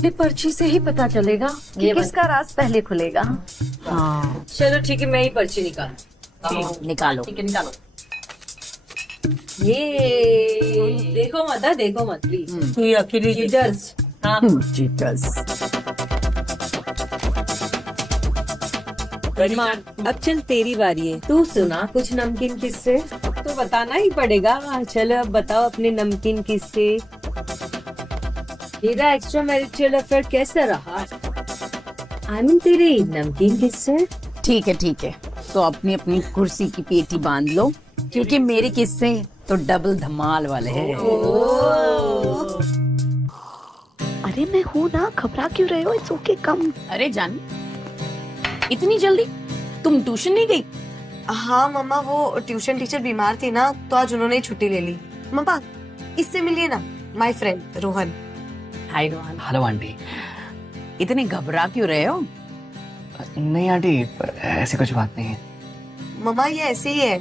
अपनी पर्ची से ही पता चलेगा कि किसका राज पहले खुलेगा। हाँ चलो ठीक है, मैं ही पर्ची निकाल। निकालो। ठीक है, निकालो। ये देखो मत, देखो मत प्लीज। ये अकेली चीटर्स। हाँ चीटर्स। अब चल तेरी बारी है, तू सुना कुछ नमकीन किस्से। तो बताना ही पड़ेगा। चलो अब बताओ अपने नमकीन किस्से। तेरा एक्स्ट्रा मैरिटल अफेयर कैसा रहा? आई मीन तेरे नमकीन किस्से। ठीक है, तो अपनी अपनी कुर्सी की पेटी बांध लो, क्योंकि मेरे किस्से तो डबल धमाल वाले हैं। अरे मैं हूँ ना, घबरा क्यों रहे हो? इट्स ओके, कम। अरे जान, इतनी जल्दी तुम ट्यूशन नहीं गई? हाँ मम्मा, वो ट्यूशन टीचर बीमार थी ना, तो आज उन्होंने ही छुट्टी ले ली। मम्मा इससे मिलिए ना, my friend Rohan. Hi Rohan. Hello aunty. इतने घबरा क्यों रहे हो? नहीं आंटी, ऐसी कुछ बात नहीं है। मम्मा ये ऐसे ही है।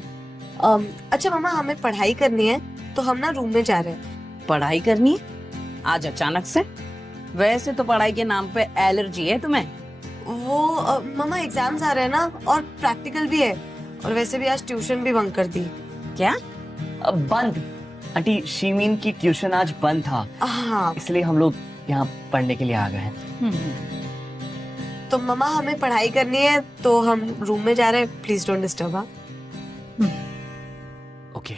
अच्छा मम्मा, हमें पढ़ाई करनी है तो हम ना रूम में जा रहे हैं। पढ़ाई करनी है आज अचानक से? वैसे तो पढ़ाई के नाम पे एलर्जी है तुम्हें। वो मम्मा एग्जाम्स आ रहे हैं ना, और प्रैक्टिकल भी है, और वैसे भी आज ट्यूशन भी बंक कर दी। क्या? अब बंद? आंटी शीमीन की ट्यूशन आज बंद था, हाँ इसलिए हम लोग यहाँ पढ़ने के लिए आ गए हैं। तो मम्मा हमें पढ़ाई करनी है तो हम रूम में जा रहे हैं, please don't disturb. Okay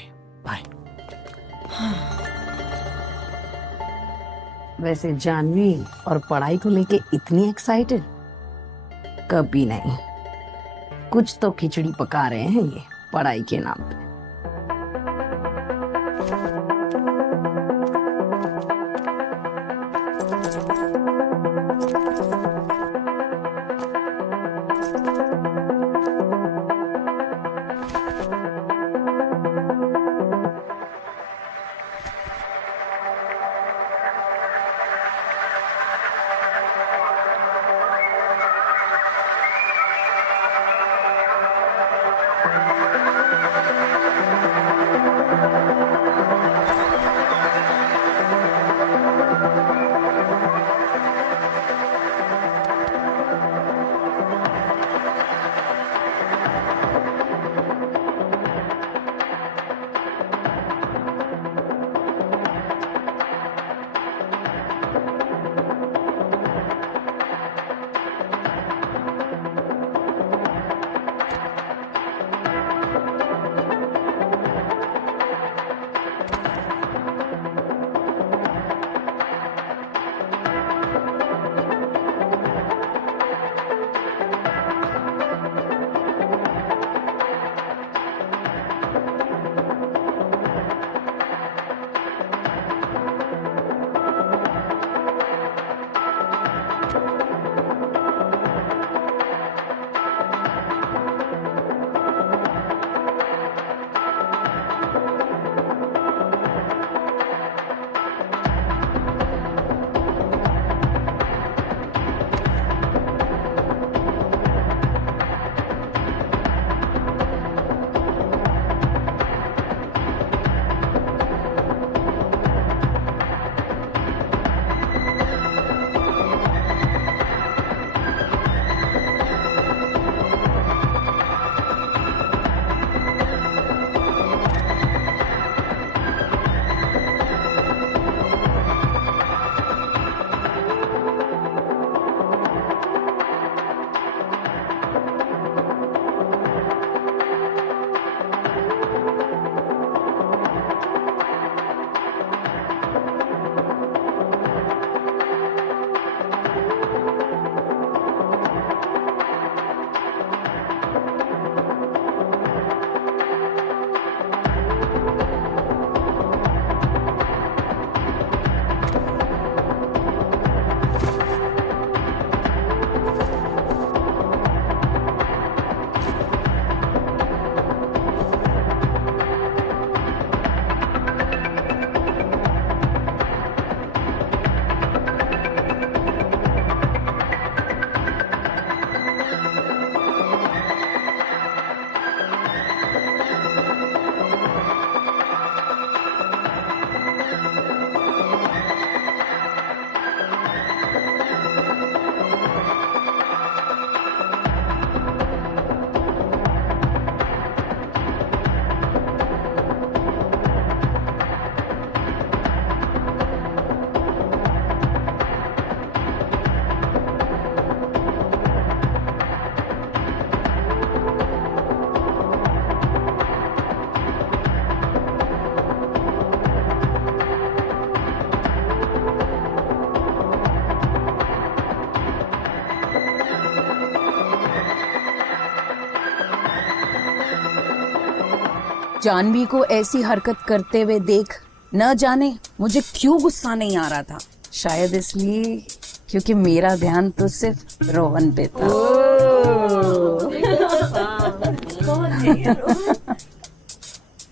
bye. वैसे जानवी और पढ़ाई को लेके इतनी एक्साइटेड कभी नहीं। कुछ तो खिचड़ी पका रहे हैं ये पढ़ाई के नाम पे। जानवी को ऐसी हरकत करते हुए देख न जाने मुझे क्यों गुस्सा नहीं आ रहा था। शायद इसलिए क्योंकि मेरा ध्यान तो सिर्फ रोहन पे था।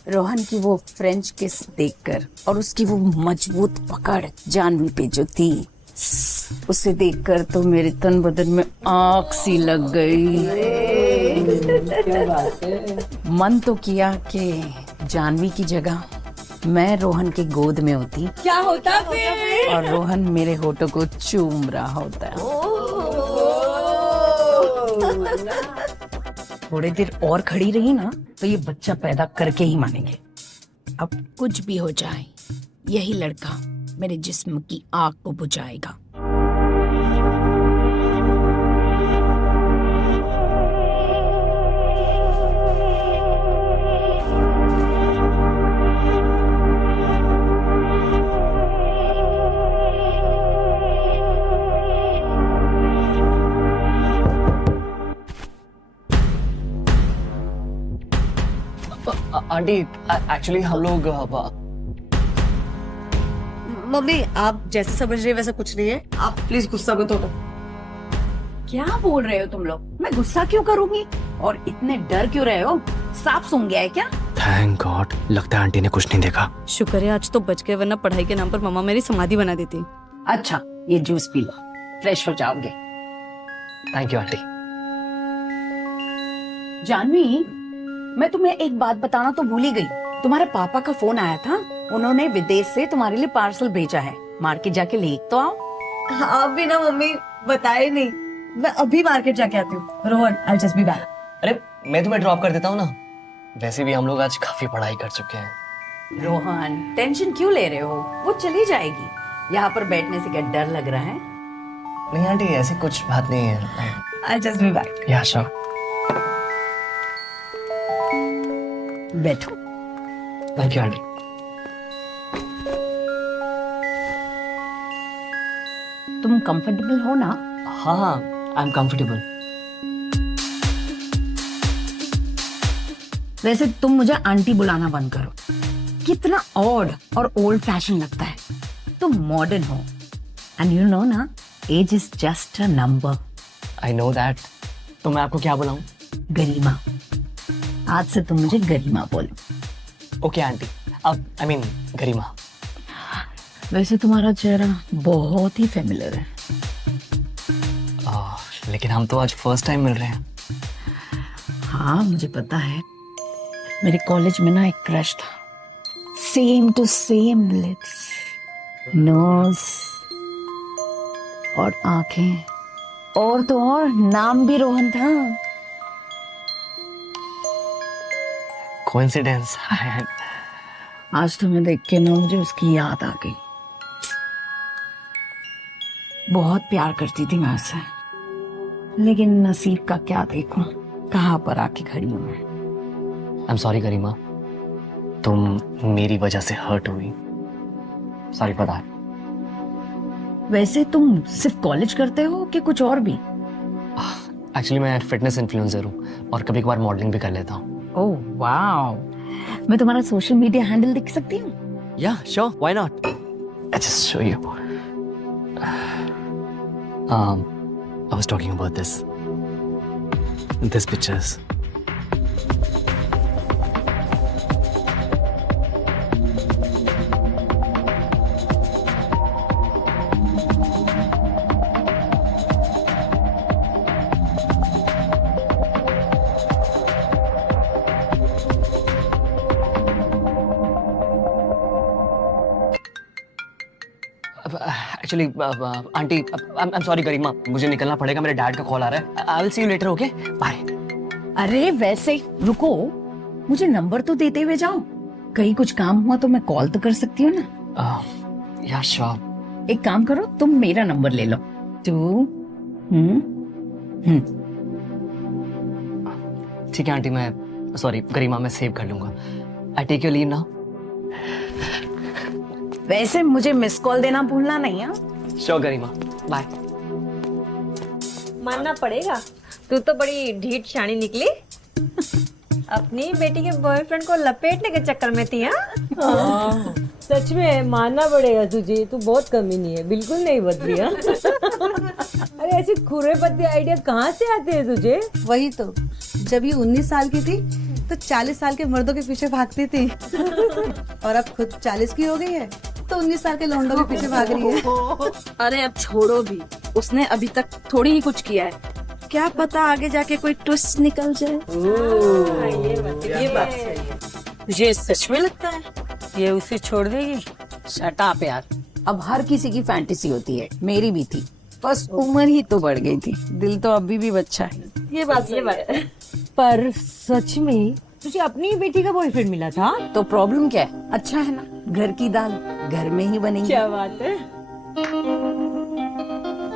रोहन की वो फ्रेंच किस देखकर और उसकी वो मजबूत पकड़ जानवी पे जो थी, उसे देखकर तो मेरे तन बदन में आग सी लग गई। मन तो किया कि जानवी की जगह मैं रोहन के गोद में होती, क्या होता फिर? और रोहन मेरे होठों को चूम रहा होता। थोड़ी देर और खड़ी रही ना तो ये बच्चा पैदा करके ही मानेंगे। अब कुछ भी हो जाए, यही लड़का मेरे जिस्म की आग को बुझाएगा। आंटी एक्चुअली हम लोग मम्मी आप जैसे समझ रहे हैं वैसा कुछ नहीं है, आप प्लीज गुस्सा मत होना। क्या बोल रहे हो तुम लोग? मैं गुस्सा क्यों करूंगी? और इतने डर क्यों रहे हो? सांप सूंघ गया है क्या? थैंक गॉड, लगता है आंटी ने कुछ नहीं देखा। शुक्र है आज तो बच गए, वरना पढ़ाई के नाम पर मम्मा मेरी समाधि बना देती। अच्छा, ये जूस पी लो, फ्रेश हो जाओगे। Thank you aunty. जानवी, मैं तुम्हें एक बात बताना तो भूल ही गई। तुम्हारे पापा का फोन आया था, उन्होंने विदेश से तुम्हारे लिए पार्सल भेजा है। मार्केट जाके ले तो आओ। आप भी ना मम्मी बताए नहीं, मैं अभी मार्केट जाके आती हूँ। Rohan I just be back. अरे मैं तुम्हें ड्रॉप कर देता हूँ ना, वैसे भी हम लोग आज काफी पढ़ाई कर चुके हैं। रोहन, टेंशन क्यों ले रहे हो? वो चली जाएगी। यहाँ पर बैठने से क्या डर लग रहा है? नहीं आंटी, ऐसी कुछ बात नहीं है। I just be back. या श्योर। बैठो। Thank you aunty. तुम कंफर्टेबल हो ना? हाँ, आई एम कंफर्टेबल। वैसे तुम मुझे आंटी बुलाना बंद करो। कितना ऑड और ओल्ड फैशन लगता है। तुम मॉडर्न हो, एंड यू नो ना, age is just a number. I know that. तो मैं आपको क्या बुलाऊं? गरिमा। आज से तुम मुझे गरिमा बोलो। ओके आंटी, अब आई मीन गरिमा। वैसे तुम्हारा चेहरा बहुत ही फेमिलियर है। लेकिन हम तो आज फर्स्ट टाइम मिल रहे हैं। हाँ मुझे पता है, मेरे कॉलेज में ना एक क्रश था, same to same lips, nose और आंखें, और तो और नाम भी रोहन था। कोइंसिडेंस। आज तुम्हें देख के ना मुझे उसकी याद आ गई। बहुत प्यार करती थी मैं उससे, लेकिन नसीब का क्या देखूं, कहाँ पर आके खड़ी हूं मैं। आई एम सॉरी गरिमा, तुम मेरी वजह से हर्ट हुई। Sorry for that. वैसे तुम सिर्फ कॉलेज करते हो कि कुछ और भी? एक्चुअली मैं फिटनेस इन्फ्लुएंसर हूँ और कभी कभार मॉडलिंग भी कर लेता हूँ। ओह वाओ, मैं तुम्हारा सोशल मीडिया हैंडल देख सकती हूँ? या sure, why not. I just show you. I was talking about this pictures. Actually aunty, I am sorry Garima, मुझे निकलना पड़ेगा, मेरे डैड का कॉल आ रहा है। I will see you later, okay bye. अरे वैसे रुको, मुझे नंबर तो देते हुए जाओ, कहीं कुछ काम हुआ तो मैं कॉल तो कर सकती हूँ ना। या श्योर। एक काम करो, तुम मेरा नंबर ले लो। 2 ठीक है आंटी, मैं सॉरी गरिमा, मैं सेव कर लूंगा। I take your leave now. वैसे मुझे मिस कॉल देना भूलना नहीं है। Sure Garima, bye. मानना पड़ेगा, तू तो बड़ी ढीठ शानी निकली। अपनी बेटी के बॉयफ्रेंड को लपेटने के चक्कर में थी। हाँ सच में मानना पड़ेगा तुझे, तू बहुत कमीनी है, बिल्कुल नहीं बदली। हाँ अरे ऐसे खुरे पत्ते आइडिया कहाँ से आते हैं तुझे? वही तो, जब ये 19 साल की थी तो 40 साल के मर्दों के पीछे भागती थी और अब खुद 40 की हो गई है तो 19 साल के लौंडों के पीछे भाग रही है। अरे अब छोड़ो भी, उसने अभी तक थोड़ी ही कुछ किया है, क्या पता आगे जाके कोई ट्विस्ट निकल जाए। ये बात सही है। तुझे सच में लगता है ये उसे छोड़ देगी? शट अप यार, अब हर किसी की फैंटेसी होती है, मेरी भी थी, बस उम्र ही तो बढ़ गई थी, दिल तो अभी भी बच्चा है। ये बात है। पर सच में तुझे अपनी बेटी का बॉयफ्रेंड मिला था? तो प्रॉब्लम क्या है, अच्छा है ना, घर की दाल घर में ही बनेगी। क्या बात है।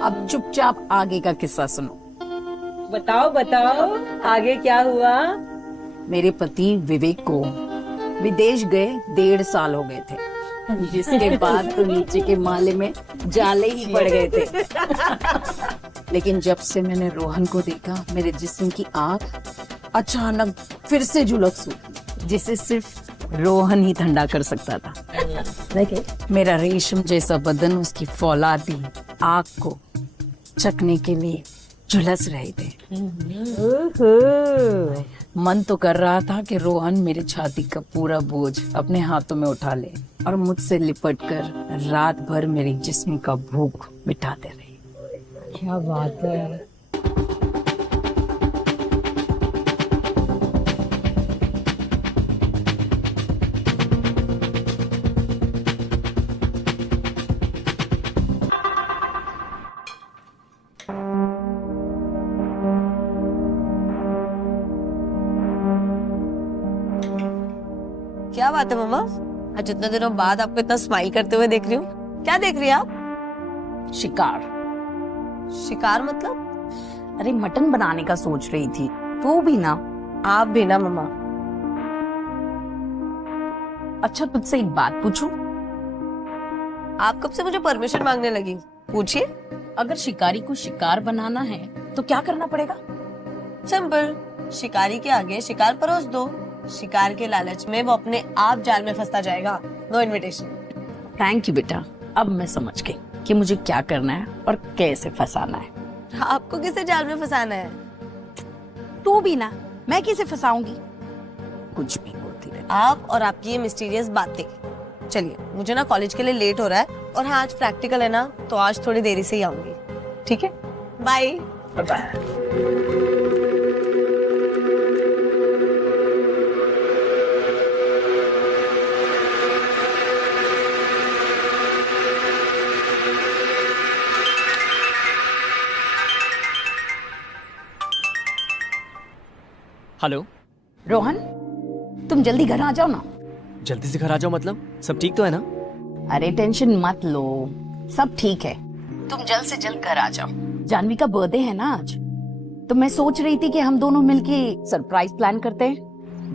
अब चुपचाप आगे का किस्सा सुनो। बताओ बताओ आगे क्या हुआ? मेरे पति विवेक को विदेश गए 1.5 साल हो गए थे, जिसके बाद तो नीचे के माले में जाले ही पड़ गए थे। लेकिन जब से मैंने रोहन को देखा, मेरे जिस्म की आग अचानक फिर से झुलस उठी, जिसे सिर्फ रोहन ही ठंडा कर सकता था। मेरा रेशम जैसा बदन उसकी फौलादी आग को चखने के लिए झुलस रहे थे। मन तो कर रहा था कि रोहन मेरी छाती का पूरा बोझ अपने हाथों में उठा ले और मुझसे लिपटकर रात भर मेरी जिस्म का भूख मिटाते रहे। क्या बात है। क्या बात है मम्मा, आज इतने दिनों बाद आपको इतना स्माइल करते हुए देख रही हूँ। क्या देख रही हैं आप? शिकार। शिकार मतलब? अरे मटन बनाने का सोच रही थी, तू भी ना। आप भी ना मम्मा। अच्छा तुझसे एक बात पूछूं? आप कब से मुझे परमिशन मांगने लगी? पूछिए। अगर शिकारी को शिकार बनाना है तो क्या करना पड़ेगा? सिंपल, शिकारी के आगे शिकार परोस दो, शिकार के लालच में वो अपने आप जाल में फंसता जाएगा। No invitation. थैंक यू बेटा, अब मैं समझ गई कि मुझे क्या करना है और कैसे फंसाना है। आपको किसे जाल में फंसाना है? तू भी ना, मैं कैसे फंसाऊंगी? कुछ भी बोलती रहे। आप और आपकी ये मिस्टीरियस बातें। चलिए, मुझे ना कॉलेज के लिए लेट हो रहा है और हाँ आज प्रैक्टिकल है ना, तो आज थोड़ी देरी से ही आऊंगी। ठीक है, बाय बाय। हेलो रोहन, तुम जल्दी घर आ जाओ ना। जल्दी से घर आ जाओ मतलब? सब ठीक तो है ना? अरे टेंशन मत लो, सब ठीक है, तुम जल्द से जल्द घर आ जाओ। जानवी का बर्थडे है ना आज, तो मैं सोच रही थी कि हम दोनों मिलके सरप्राइज प्लान करते हैं।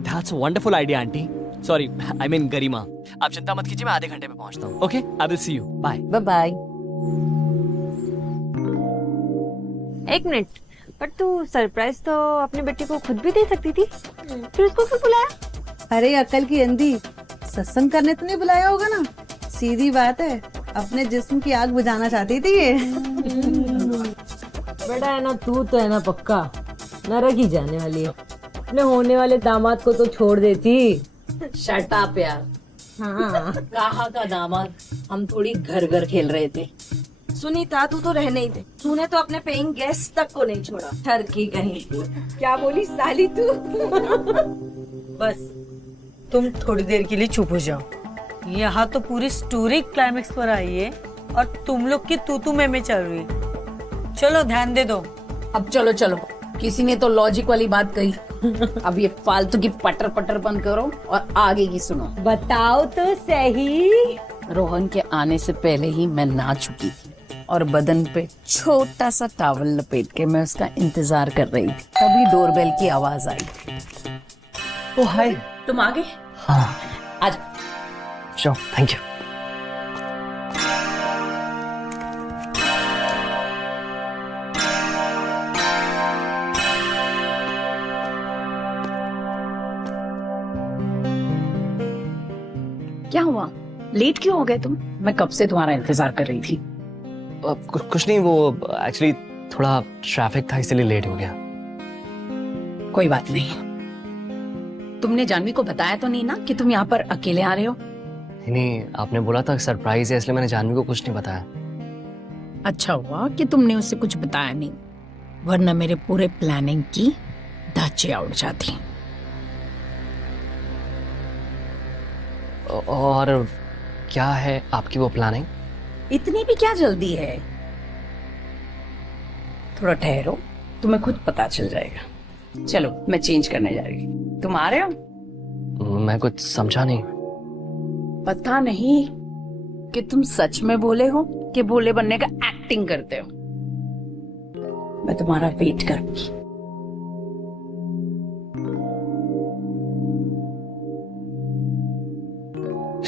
That's a wonderful idea aunty. Sorry, I mean Garima. आप चिंता मत कीजिए, मैं आधे घंटे में पहुंचता हूँ। Okay, I will see you. Bye bye bye. एक मिनट, पर तू सरप्राइज तो अपनी बेटी को खुद भी दे सकती थी, फिर उसको क्यों बुलाया? अरे अकल की अंधी, सत्संग करने तो नहीं बुलाया होगा ना। सीधी बात है, अपने जिस्म की आग बुझाना चाहती थी ये। बेटा है ना, तू तो है ना पक्का नरक ही जाने वाली है। अपने होने वाले दामाद को तो छोड़ देती। शट अप यार। हाँ कहाँ का दामाद, हम थोड़ी घर घर खेल रहे थे। सुनीता तू तो रहने ही दे, तूने तो अपने पेइंग गेस्ट तक को नहीं छोड़ा। ठर की कहीं। क्या बोली साली तू? बस तुम थोड़ी देर के लिए चुप हो जाओ। यहाँ तो पूरी स्टोरी क्लाइमेक्स पर आई है और तुम लोग की तू में चल रही। चलो ध्यान दे दो। अब चलो चलो, किसी ने तो लॉजिक वाली बात कही। अब ये फालतू की पटर पटर बंद करो और आगे की सुनो। बताओ तो सही। रोहन के आने से पहले ही मैं नहा चुकी थी और बदन पे छोटा सा टॉवल लपेट के मैं उसका इंतजार कर रही थी। तभी डोरबेल की आवाज आई। ओ हाय। तुम आ गए? हाँ, आज श्योर, थैंक यू। लेट क्यों हो गए तुम? मैं कब से तुम्हारा इंतजार कर रही थी। कुछ नहीं, वो एक्चुअली थोड़ा ट्रैफिक था इसलिए लेट हो गया। कोई बात नहीं। तुमने जानवी को बताया तो नहीं ना कि तुम यहाँ पर अकेले आ रहे हो? नहीं, आपने बोला था सरप्राइज है इसलिए मैंने जानवी को कुछ नहीं बताया। अच्छा हुआ कि तुमने उससे कुछ बताया नहीं, वरना मेरे पूरे प्लानिंग की धाचियां उड़ जाती। और क्या है आपकी वो प्लानिंग? इतनी भी क्या जल्दी है, थोड़ा ठहरो, तुम्हें खुद पता चल जाएगा। चलो मैं चेंज करने जा रही हूँ, तुम आ रहे हो? मैं कुछ समझा नहीं। पता नहीं कि तुम सच में बोले हो कि भोले बनने का एक्टिंग करते हो। मैं तुम्हारा वेट करूंगी।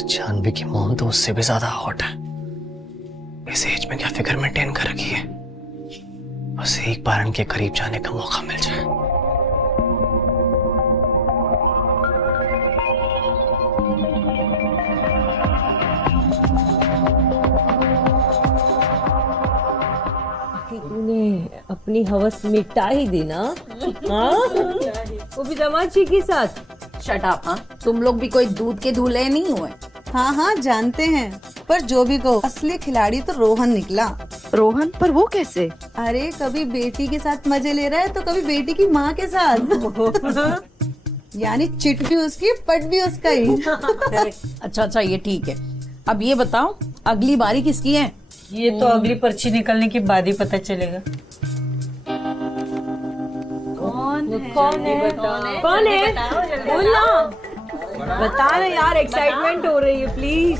जानवी की मॉम तो उससे भी ज्यादा हॉट है। इस एज में क्या फिगर मेंटेन कर रखी है। बस एक बार इनके करीब जाने का मौका मिल जाए। तूने अपनी हवस मिटा ही दी ना, हाँ? वो भी दमाची के साथ। Shut up. हाँ, तुम लोग भी कोई दूध के दूल्हे नहीं हुए। हाँ हाँ जानते हैं, पर जो भी कहो असली खिलाड़ी तो रोहन निकला। रोहन? पर वो कैसे? अरे कभी बेटी के साथ मजे ले रहा है तो कभी बेटी की माँ के साथ। यानी चिट भी उसकी, पट भी उसका ही। अच्छा ये ठीक है। अब ये बताओ अगली बारी किसकी है? ये तो अगली पर्ची निकलने के बाद ही पता चलेगा। कौन है? बोल ना, बता ना यार, एक्साइटमेंट हो रही है प्लीज।